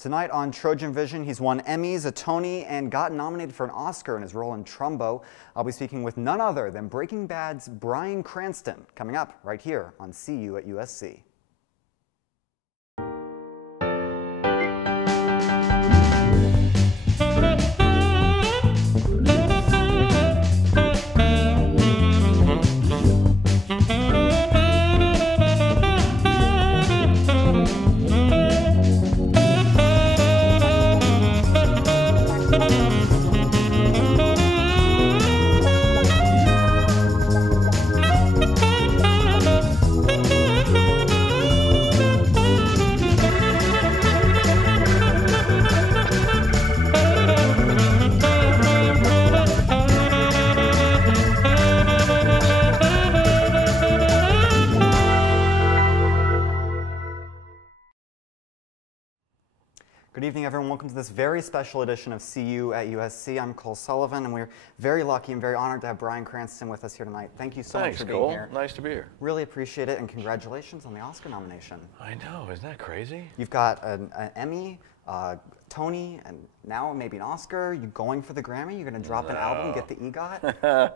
Tonight on Trojan Vision, he's won Emmys, a Tony, and got nominated for an Oscar in his role in Trumbo. I'll be speaking with none other than Breaking Bad's Bryan Cranston, coming up right here on See You at USC. Good evening, everyone. Welcome to this very special edition of See You at USC. I'm Cole Sullivan, and we're very lucky and very honored to have Bryan Cranston with us here tonight. Thank you so much for being here. Nice to be here. Really appreciate it, and congratulations on the Oscar nomination. I know, isn't that crazy? You've got an Emmy, Tony, and now maybe an Oscar. You going for the Grammy? You're going to drop an album, get the EGOT?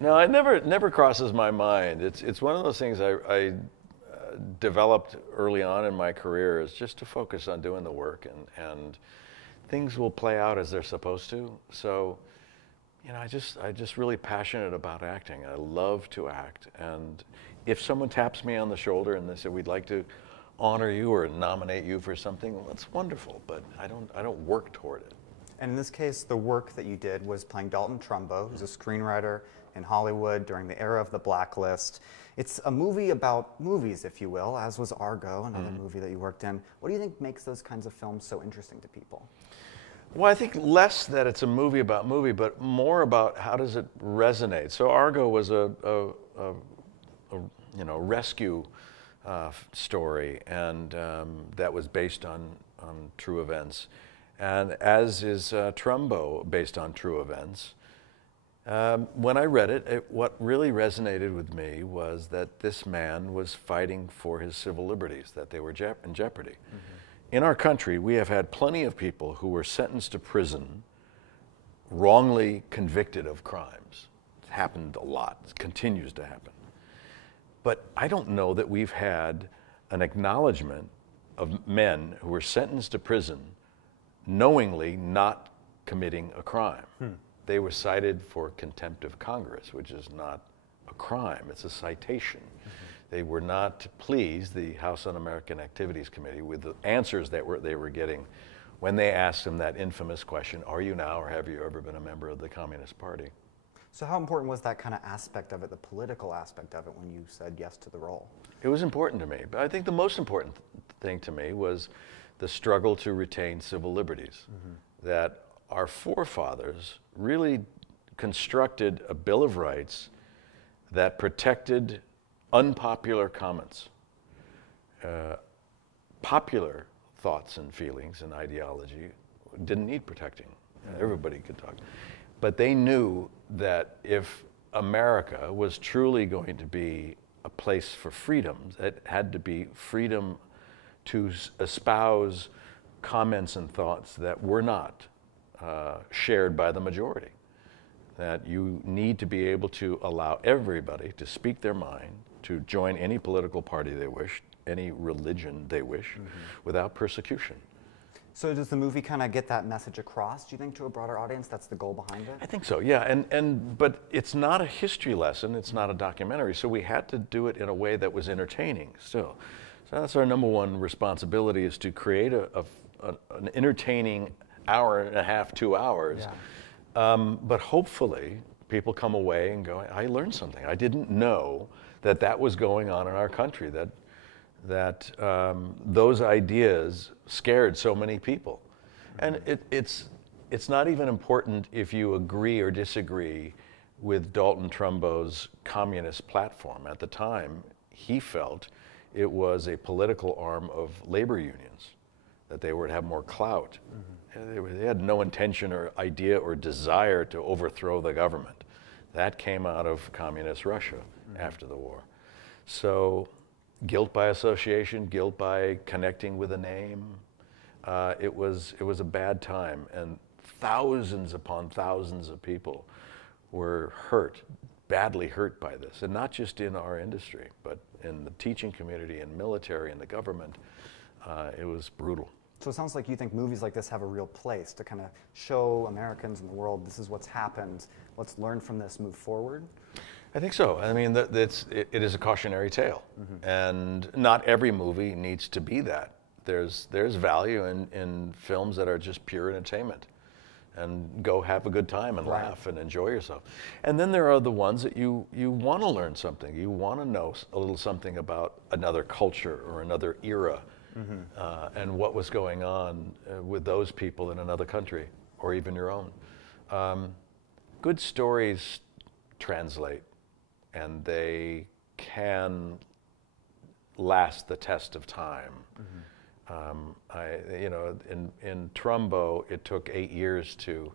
No, it never crosses my mind. It's one of those things I developed early on in my career, is just to focus on doing the work, and things will play out as they're supposed to. So, you know, I just really passionate about acting. I love to act, and if someone taps me on the shoulder and they say, we'd like to honor you or nominate you for something, well, that's wonderful, but I don't work toward it. And in this case, the work that you did was playing Dalton Trumbo, who's a screenwriter in Hollywood during the era of the Blacklist. It's a movie about movies, if you will, as was Argo, another movie that you worked in. What do you think makes those kinds of films so interesting to people? Well, I think less that it's a movie about movie, but more about how does it resonate. So Argo was a rescue story, and that was based on true events, and as is Trumbo, based on true events. When I read it, what really resonated with me was that this man was fighting for his civil liberties, that they were in jeopardy. In our country, we have had plenty of people who were sentenced to prison, wrongly convicted of crimes. It's happened a lot. It continues to happen. But I don't know that we've had an acknowledgement of men who were sentenced to prison knowingly not committing a crime. They were cited for contempt of Congress, which is not a crime, it's a citation. They were not pleased, the House Un-American Activities Committee, with the answers that they were getting when they asked them that infamous question, are you now or have you ever been a member of the Communist Party? So how important was that kind of aspect of it, the political aspect of it, when you said yes to the role? It was important to me, but I think the most important thing to me was the struggle to retain civil liberties. That our forefathers really constructed a Bill of Rights that protected unpopular comments. Popular thoughts and feelings and ideology didn't need protecting. Everybody could talk. But they knew that if America was truly going to be a place for freedoms, it had to be freedom to espouse comments and thoughts that were not shared by the majority. That you need to be able to allow everybody to speak their mind, to join any political party they wish, any religion they wish, without persecution. So does the movie kind of get that message across, do you think, to a broader audience? That's the goal behind it? I think so, yeah. But it's not a history lesson, it's not a documentary, so we had to do it in a way that was entertaining still. So that's our number one responsibility, is to create an entertaining hour and a half, 2 hours. But hopefully people come away and go, I learned something. I didn't know that that was going on in our country, that those ideas scared so many people. And it's not even important if you agree or disagree with Dalton Trumbo's communist platform. At the time, he felt it was a political arm of labor unions, that they would have more clout. They had no intention or idea or desire to overthrow the government. That came out of communist Russia after the war. So guilt by association, guilt by connecting with a name, it was a bad time, and thousands upon thousands of people were hurt, badly hurt by this, and not just in our industry, but in the teaching community and military and the government. It was brutal. So it sounds like you think movies like this have a real place to kind of show Americans and the world, this is what's happened, let's learn from this, move forward? I think so. I mean, it is a cautionary tale, and not every movie needs to be that. There's value in films that are just pure entertainment, and go have a good time and laugh and enjoy yourself. And then there are the ones that you want to learn something. You want to know a little something about another culture or another era, and what was going on with those people in another country or even your own. Good stories translate, and they can last the test of time. In Trumbo, it took 8 years to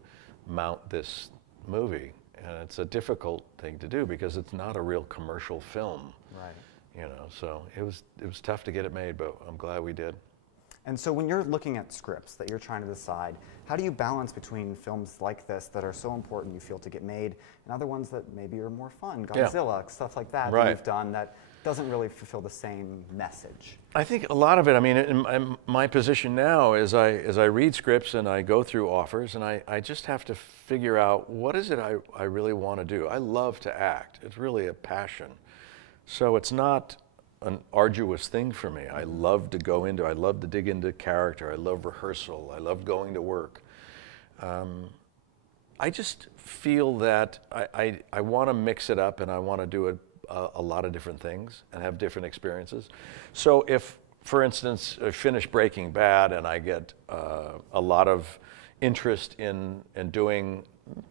mount this movie, and it's a difficult thing to do because it's not a real commercial film. Right. So it was tough to get it made, but I'm glad we did. And so when you're looking at scripts that you're trying to decide, how do you balance between films like this that are so important you feel to get made and other ones that maybe are more fun, Godzilla, stuff like that that you've done that doesn't really fulfill the same message? I think a lot of it, I mean, in my position now is I read scripts and I go through offers, and I just have to figure out what is it I really want to do. I love to act. It's really a passion. So it's not an arduous thing for me. I love to dig into character. I love rehearsal. I love going to work. I just feel that I want to mix it up, and I want to do a lot of different things and have different experiences. So if, for instance, I finish Breaking Bad and I get a lot of interest in doing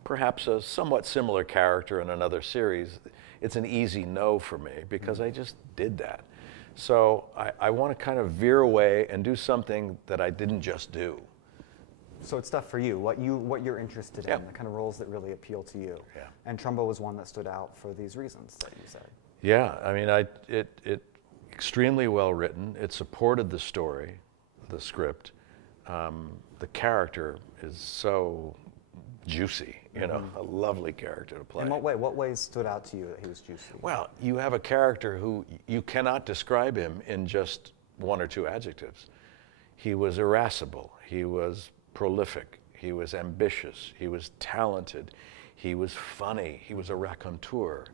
perhaps a somewhat similar character in another series, it's an easy no for me because I just did that. So I want to kind of veer away and do something that I didn't just do. So it's stuff for you, what you're interested in, the kind of roles that really appeal to you. Yeah. And Trumbo was one that stood out for these reasons that you said. Yeah, I mean, it extremely well written. It supported the story, the script. The character is so juicy, a lovely character to play. In what way? What ways stood out to you that he was juicy? Well, you have a character who you cannot describe him in just one or two adjectives. He was irascible. He was prolific. He was ambitious. He was talented. He was funny. He was a raconteur.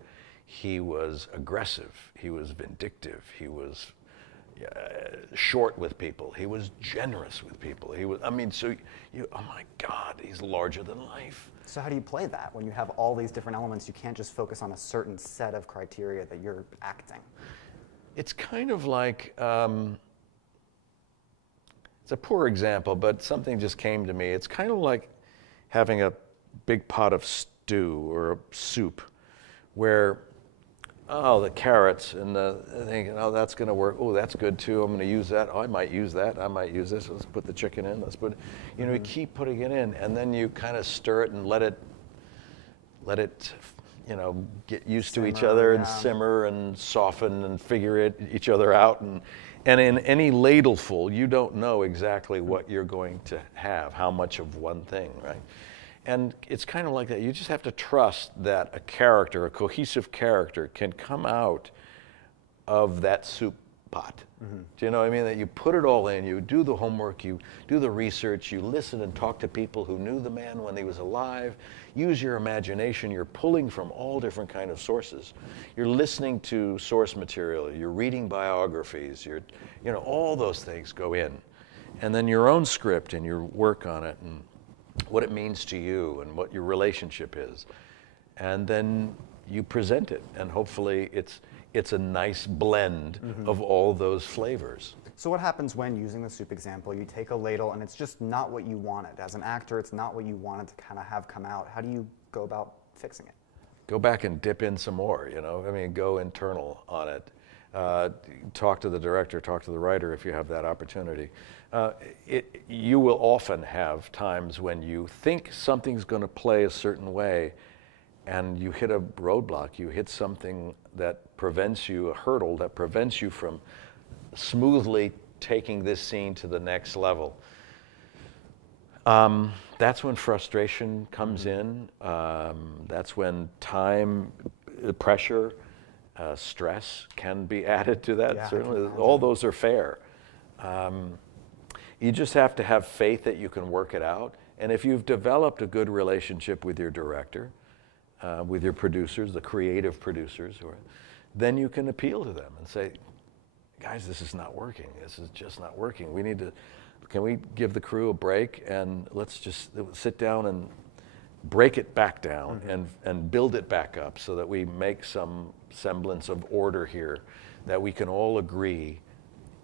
He was aggressive. He was vindictive. He was short with people. He was generous with people. He was, oh my God, he's larger than life. So how do you play that when you have all these different elements? You can't just focus on a certain set of criteria that you're acting. It's kind of like, it's a poor example, but something just came to me. It's kind of like having a big pot of stew or a soup where, the carrots and thinking, that's going to work. Oh, that's good too. I'm going to use that. Oh, I might use that. I might use this. Let's put the chicken in. Let's put, you keep putting it in, and then you kind of stir it and let it, get used to each other and simmer and soften and figure each other out. And in any ladleful, you don't know exactly what you're going to have, how much of one thing, right? And it's kind of like that. You just have to trust that a character, a cohesive character, can come out of that soup pot. Do you know what I mean? That you put it all in, you do the homework, you do the research, you listen and talk to people who knew the man when he was alive, use your imagination, you're pulling from all different kind of sources. You're listening to source material, you're reading biographies, all those things go in. And then your own script and your work on it and what it means to you and what your relationship is. And then you present it, and hopefully it's a nice blend of all those flavors. So what happens when, using the soup example, you take a ladle and it's just not what you wanted? As an actor, it's not what you wanted to kind of have come out. How do you go about fixing it? Go back and dip in some more, go internal on it. Talk to the director, talk to the writer if you have that opportunity. You will often have times when you think something's going to play a certain way and you hit a roadblock, you hit something that prevents you, a hurdle that prevents you from smoothly taking this scene to the next level. That's when frustration comes in. That's when time, pressure, stress can be added to that. Yeah, Certainly, all those are fair. You just have to have faith that you can work it out. And if you've developed a good relationship with your director, with your producers, the creative producers, then you can appeal to them and say, guys, this is not working. This is just not working. Can we give the crew a break and let's just sit down and break it back down and build it back up so that we make some semblance of order here that we can all agree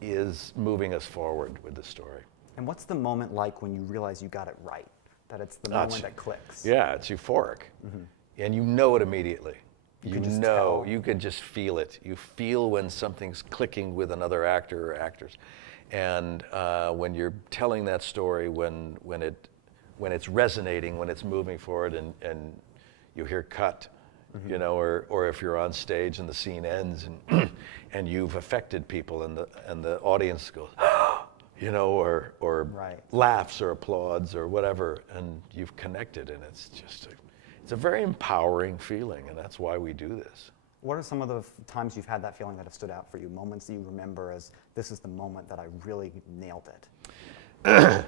is moving us forward with the story. And what's the moment like when you realize you got it right? That it's the moment that clicks? Yeah, it's euphoric. And you know it immediately. You know, tell. you can just feel it. You feel when something's clicking with another actor or actors. And when you're telling that story, when it's resonating, when it's moving forward and you hear cut, you know, or if you're on stage and the scene ends and and you've affected people and the audience goes, you know, or laughs or applauds or whatever, and you've connected, and it's just it's a very empowering feeling, and that's why we do this. What are some of the times you've had that feeling that have stood out for you? Moments that you remember as, this is the moment that I really nailed it?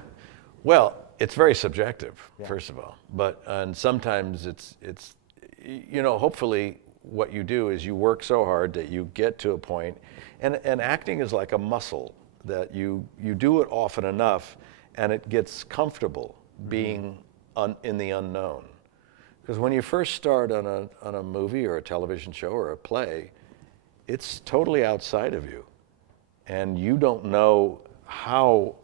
Well, it's very subjective, first of all. And sometimes it's, you know, hopefully what you do is you work so hard that you get to a point, and acting is like a muscle that you do it often enough and it gets comfortable being in the unknown. Because when you first start on a movie or a television show or a play, it's totally outside of you. And you don't know how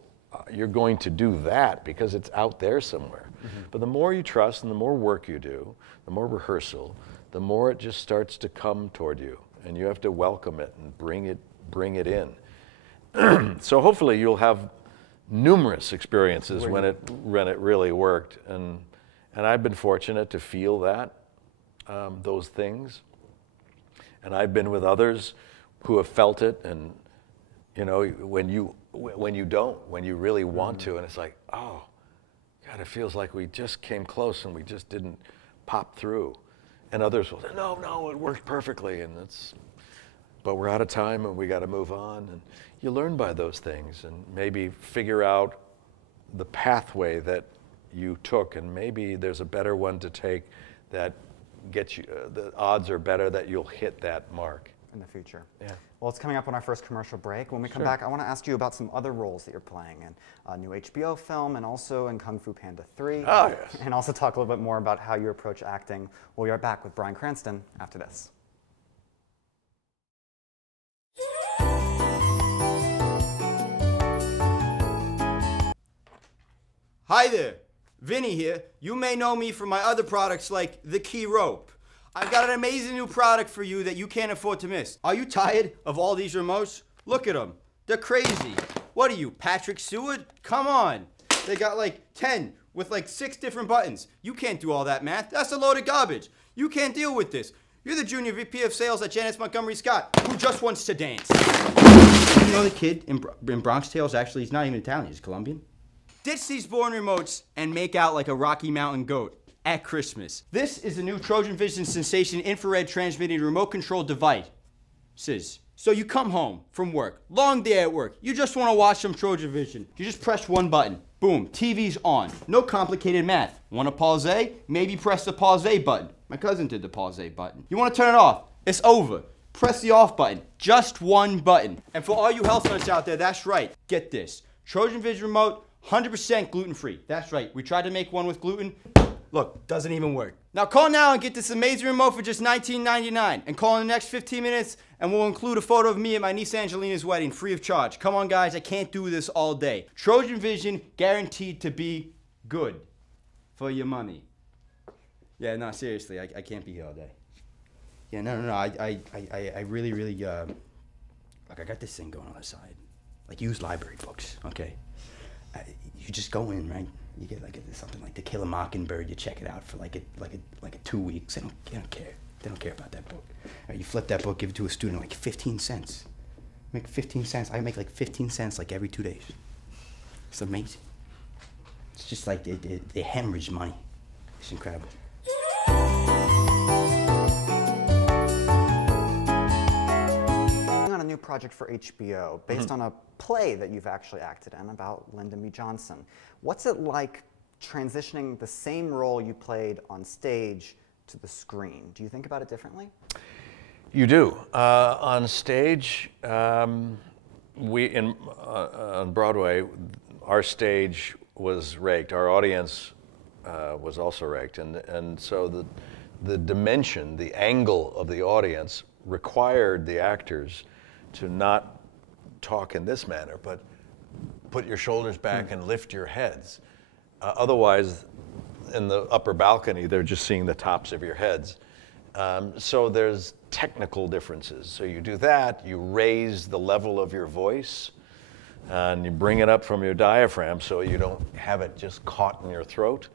you're going to do that because it's out there somewhere. But the more you trust and the more work you do, the more rehearsal, the more it just starts to come toward you. And you have to welcome it and bring it in. So hopefully you'll have numerous experiences when it really worked. And I've been fortunate to feel that, those things. And I've been with others who have felt it. And, you know, when you really want to, and it's like, oh, God, it feels like we just came close and we just didn't pop through. And others will say, no, it worked perfectly. But we're out of time and we got to move on. And you learn by those things and maybe figure out the pathway that you took, and maybe there's a better one to take that gets you, the odds are better that you'll hit that mark. In the future. Yeah. Well, it's coming up on our first commercial break. When we come back, I want to ask you about some other roles that you're playing in a new HBO film and also in Kung Fu Panda 3. Oh, yes. And also talk a little bit more about how you approach acting. We'll be right back with Bryan Cranston after this. Hi there, Vinny here. You may know me from my other products like the Key Rope. I've got an amazing new product for you that you can't afford to miss. Are you tired of all these remotes? Look at them. They're crazy. What are you, Patrick Stewart? Come on. They got like 10 with like 6 different buttons. You can't do all that math. That's a load of garbage. You can't deal with this. You're the junior VP of sales at Janice Montgomery Scott, who just wants to dance. You know the kid in Bronx Tales, actually, he's not even Italian, he's Colombian. Ditch these boring remotes and make out like a Rocky Mountain goat at Christmas. This is the new Trojan Vision Sensation infrared transmitting remote control device. So you come home from work, long day at work, you just want to watch some Trojan Vision. You just press one button, boom, TV's on. No complicated math. Want to pause? Maybe press the pause button. My cousin did the pause button. You want to turn it off? It's over. Press the off button. Just one button. And for all you health nuts out there, that's right. Get this. Trojan Vision remote, 100% gluten-free. That's right. We tried to make one with gluten. Look, doesn't even work. Now call now and get this amazing remote for just $19.99. And call in the next 15 minutes and we'll include a photo of me at my niece Angelina's wedding, free of charge. Come on guys, I can't do this all day. Trojan Vision, guaranteed to be good for your money. Yeah, no, seriously, I can't be here all day. Yeah, no, I really, like I got this thing going on the side. Like used library books, okay? You just go in, right? You get like something like To Kill a Mockingbird. You check it out for like 2 weeks. They don't care. They don't care about that book. Right, you flip that book, give it to a student, like 15 cents. Make 15 cents. I make like 15 cents like every 2 days. It's amazing. It's just like they hemorrhage money. It's incredible. On a new project for HBO based on a play that you've actually acted in about Lyndon B. Johnson. What's it like transitioning the same role you played on stage to the screen? Do you think about it differently? You do. On stage, on Broadway, our stage was raked. Our audience was also raked, and so the dimension, the angle of the audience required the actors to not talk in this manner, but put your shoulders back and lift your heads. Otherwise, in the upper balcony, they're just seeing the tops of your heads. So there's technical differences. So you do that, you raise the level of your voice, and you bring it up from your diaphragm so you don't have it just caught in your throat.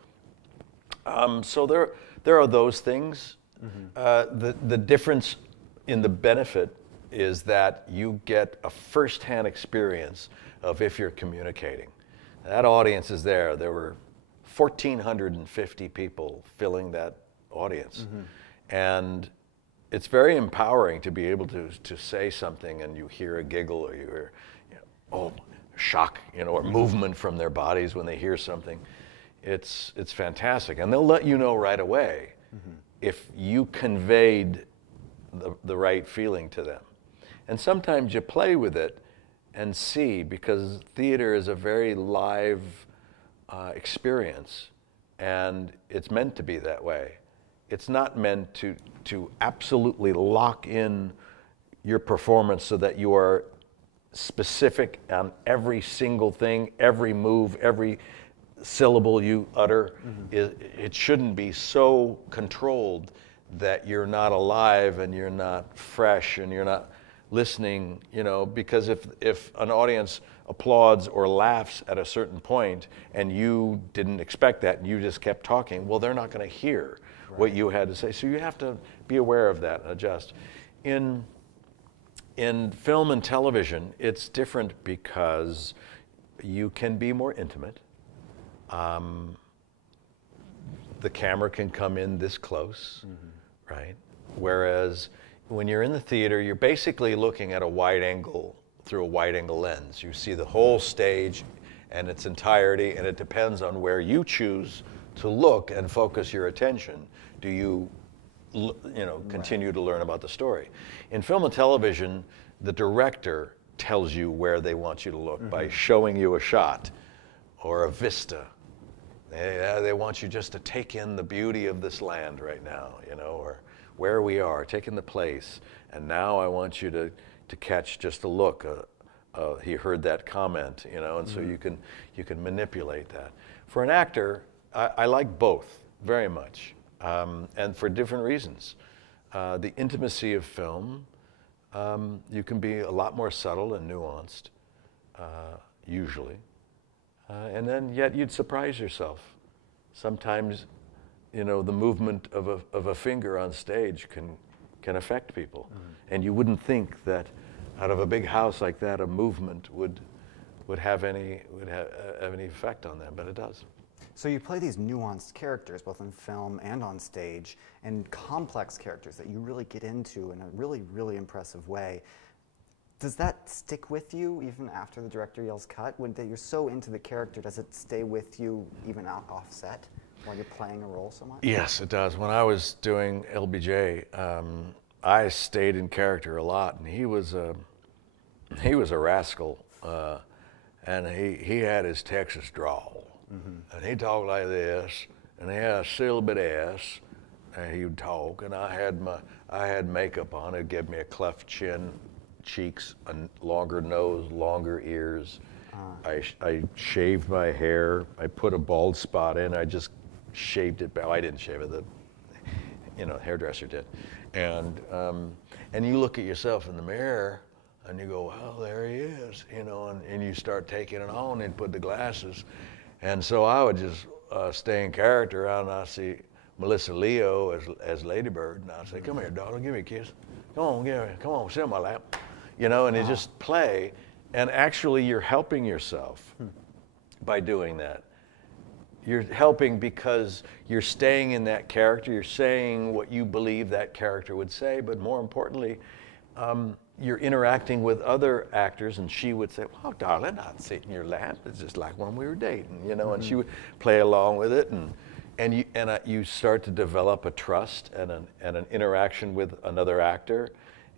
So there are those things. The difference in the benefit is that you get a first-hand experience of if you're communicating. That audience is there. There were 1,450 people filling that audience. And it's very empowering to be able to say something and you hear a giggle or you hear, shock, or movement from their bodies when they hear something. It's fantastic. And they'll let you know right away if you conveyed the right feeling to them. And sometimes you play with it and see, because theater is a very live experience, and it's meant to be that way. It's not meant to absolutely lock in your performance so that you are specific on every single thing, every move, every syllable you utter. It shouldn't be so controlled that you're not alive and you're not fresh and you're not listening, because if an audience applauds or laughs at a certain point and you didn't expect that and you just kept talking, well, they're not going to hear what you had to say. So you have to be aware of that and adjust. In film and television, it's different because you can be more intimate. The camera can come in this close, right? Whereas when you're in the theater, you're basically looking at a wide angle, through a wide angle lens. You see the whole stage and its entirety, and it depends on where you choose to look and focus your attention. Do you, continue to learn about the story? In film and television, the director tells you where they want you to look by showing you a shot or a vista. They want you just to take in the beauty of this land right now, or where we are, take in the place. And now I want you to catch just a look. He heard that comment, and so you can manipulate that. For an actor, I like both very much, and for different reasons. The intimacy of film, you can be a lot more subtle and nuanced, usually. And then yet you'd surprise yourself. Sometimes, the movement of a finger on stage can affect people. And you wouldn't think that out of a big house like that, a movement would have any effect on them, but it does. So you play these nuanced characters, both in film and on stage, and complex characters that you really get into in a really, really impressive way. Does that stick with you even after the director yells cut? When you're so into the character, does it stay with you even off set while you're playing a role so much? Yes, it does. When I was doing LBJ, I stayed in character a lot, and he was a rascal, and he had his Texas drawl, and he talked like this, and he had a silver ass, and he would talk, and I had makeup on. It gave me a cleft chin, cheeks, a longer nose, longer ears. I shaved my hair. I put a bald spot in. I just shaved it back. I didn't shave it. The hairdresser did. And you look at yourself in the mirror and you go, well, there he is, and you start taking it on and put the glasses. And so I would just stay in character, and I see Melissa Leo as Lady Bird, and I'd say, come here, darling, give me a kiss. Come on, sit on my lap. And you just play, and actually you're helping yourself by doing that. You're helping because you're staying in that character. You're saying what you believe that character would say, but more importantly, you're interacting with other actors, and she would say, "Well, darling, I'd sit in your lap. It's just like when we were dating, you know." And she would play along with it, and you start to develop a trust and an interaction with another actor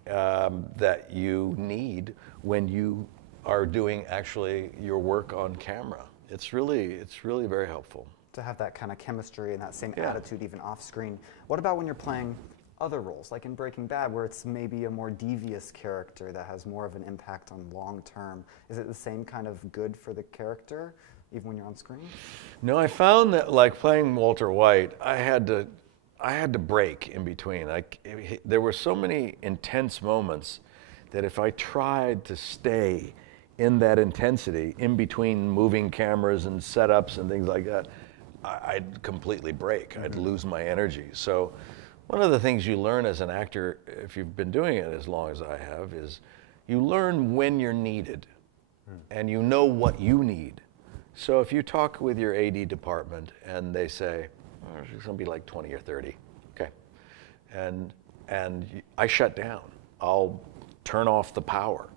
that you need when you are doing actually your work on camera. It's really very helpful to have that kind of chemistry and that same attitude even off screen. What about when you're playing other roles, like in Breaking Bad, where it's maybe a more devious character that has more of an impact on long term? Is it the same kind of good for the character, even when you're on screen? No, I found that like playing Walter White, I had to break in between. There were so many intense moments that if I tried to stay in that intensity in between moving cameras and setups and things like that, I'd completely break. I'd lose my energy. So one of the things you learn as an actor, if you've been doing it as long as I have, is you learn when you're needed and you know what you need. So if you talk with your AD department and they say, "Oh, she's gonna be like 20 or 30, okay." And I shut down. I'll turn off the power.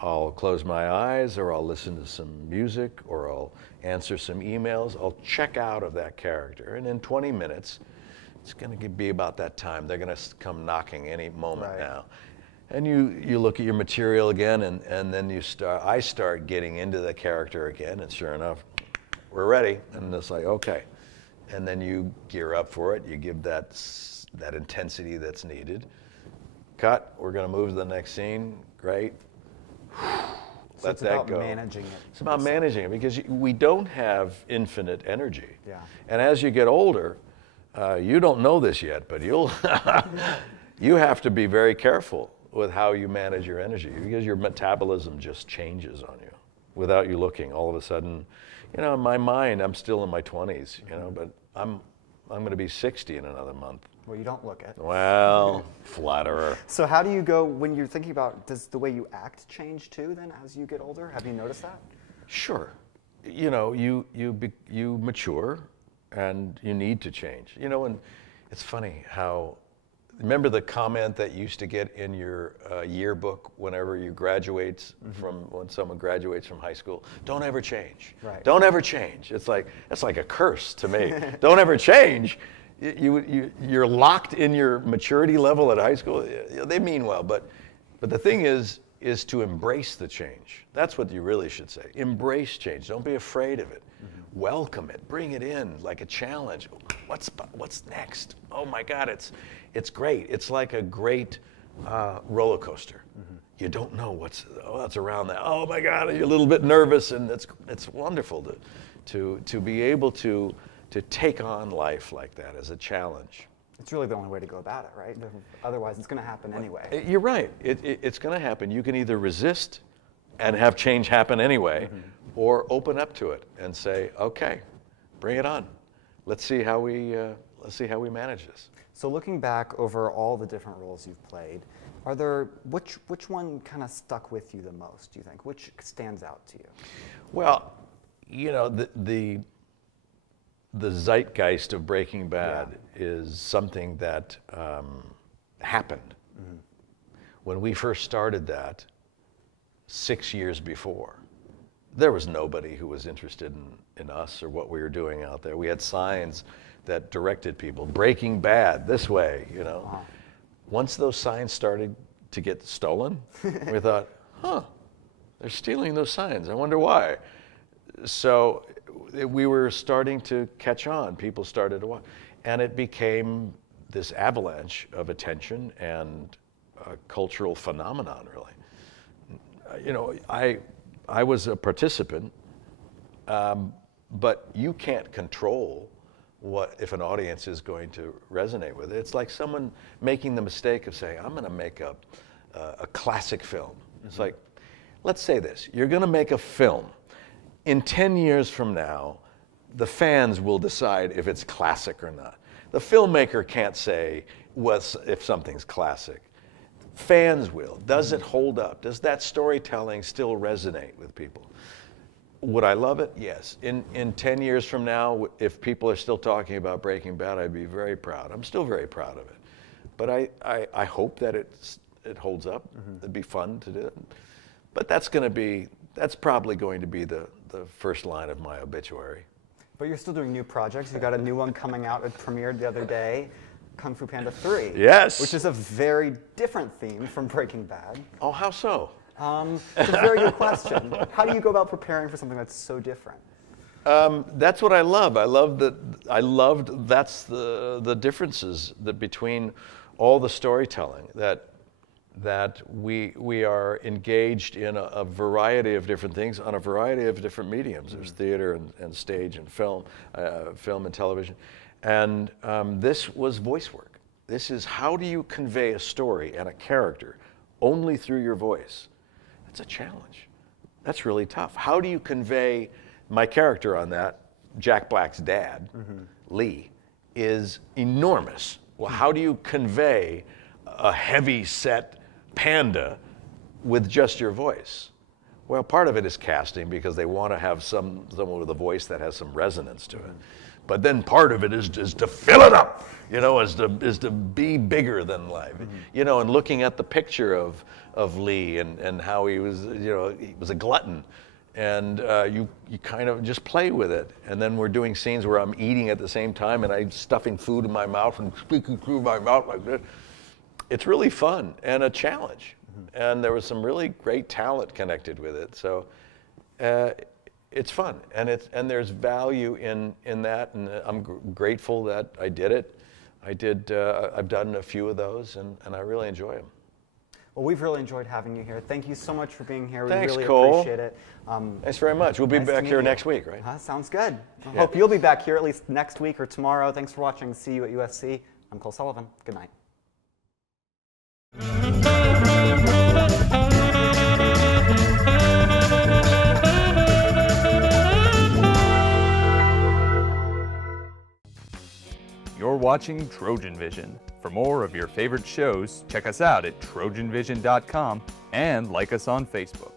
I'll close my eyes, or I'll listen to some music, or I'll answer some emails. I'll check out of that character. And in 20 minutes, it's going to be about that time. They're going to come knocking any moment now. And you look at your material again, and then I start getting into the character again, and sure enough, we're ready. And it's like, okay. And then you gear up for it. You give that intensity that's needed. Cut, we're going to move to the next scene. Great. So Let that go. Managing it. It's about managing it, because we don't have infinite energy. Yeah. And as you get older, you don't know this yet, but you have to be very careful with how you manage your energy, because your metabolism just changes on you without you looking. All of a sudden, in my mind, I'm still in my 20s, but I'm going to be 60 in another month. Well, you don't look it. Well, flatterer. So how do you go, when you're thinking about, does the way you act change too then as you get older? Have you noticed that? Sure. You mature and you need to change. And it's funny how, remember the comment that you used to get in your yearbook whenever you graduate when someone graduates from high school? Don't ever change. Right. Don't ever change. It's like, that's like a curse to me. Don't ever change. You're locked in your maturity level at high school. They mean well, but the thing is to embrace the change. That's what you really should say. Embrace change. Don't be afraid of it. Welcome it. Bring it in like a challenge. What's next? Oh my God, it's great. It's like a great roller coaster. You don't know what's around that. Oh my God, you're a little bit nervous, and it's wonderful to be able to take on life like that as a challenge. It's really the only way to go about it, right? Otherwise, it's going to happen anyway. You're right. It's going to happen. You can either resist and have change happen anyway, or open up to it and say, "Okay, bring it on. Let's see how we manage this." So, looking back over all the different roles you've played, which one kind of stuck with you the most? Do you think? Which stands out to you? Well, the zeitgeist of Breaking Bad is something that happened when we first started that 6 years before. There was nobody who was interested in us or what we were doing out there. We had signs that directed people, Breaking Bad, this way, Wow. Once those signs started to get stolen, we thought, they're stealing those signs. I wonder why. So we were starting to catch on. People started to watch. And it became this avalanche of attention and a cultural phenomenon, really. I was a participant, but you can't control if an audience is going to resonate with it. It's like someone making the mistake of saying, I'm going to make a classic film. It's like, let's say this, you're going to make a film. In 10 years from now, the fans will decide if it's classic or not. The filmmaker can't say if something's classic. Fans will. Does it hold up? Does that storytelling still resonate with people? Would I love it? Yes. In 10 years from now, if people are still talking about Breaking Bad, I'd be very proud. I'm still very proud of it. But I hope that it holds up. It'd be fun to do it. But that's probably going to be the first line of my obituary. But you're still doing new projects. You got a new one coming out. It premiered the other day, Kung Fu Panda 3. Yes. Which is a very different theme from Breaking Bad. Oh, how so? It's a very good question. How do you go about preparing for something that's so different? That's what I love. That's the differences between all the storytelling, that we are engaged in a variety of different things on a variety of different mediums. There's theater and stage and film and television. And this was voice work. This is, how do you convey a story and a character only through your voice? That's a challenge. That's really tough. How do you convey my character on that? Jack Black's dad, Lee, is enormous. Well, how do you convey a heavy-set panda with just your voice? Well, part of it is casting, because they want to have someone with a voice that has some resonance to it. But then part of it is to fill it up, is to be bigger than life. And looking at the picture of Lee and how he was, he was a glutton. And you kind of just play with it. And then we're doing scenes where I'm eating at the same time and I'm stuffing food in my mouth and speaking through my mouth like this. It's really fun and a challenge. And there was some really great talent connected with it. So it's fun, and there's value in that, and I'm grateful that I did it. I've done a few of those, and I really enjoy them. Well, we've really enjoyed having you here. Thank you so much for being here. Thanks, we really Cole. appreciate it. Thanks very much. We'll be nice back here next week, right? Sounds good. I hope you'll be back here at least next week or tomorrow. Thanks for watching. See you at USC. I'm Cole Sullivan. Good night. You're watching Trojan Vision. For more of your favorite shows, check us out at trojanvision.com and like us on Facebook.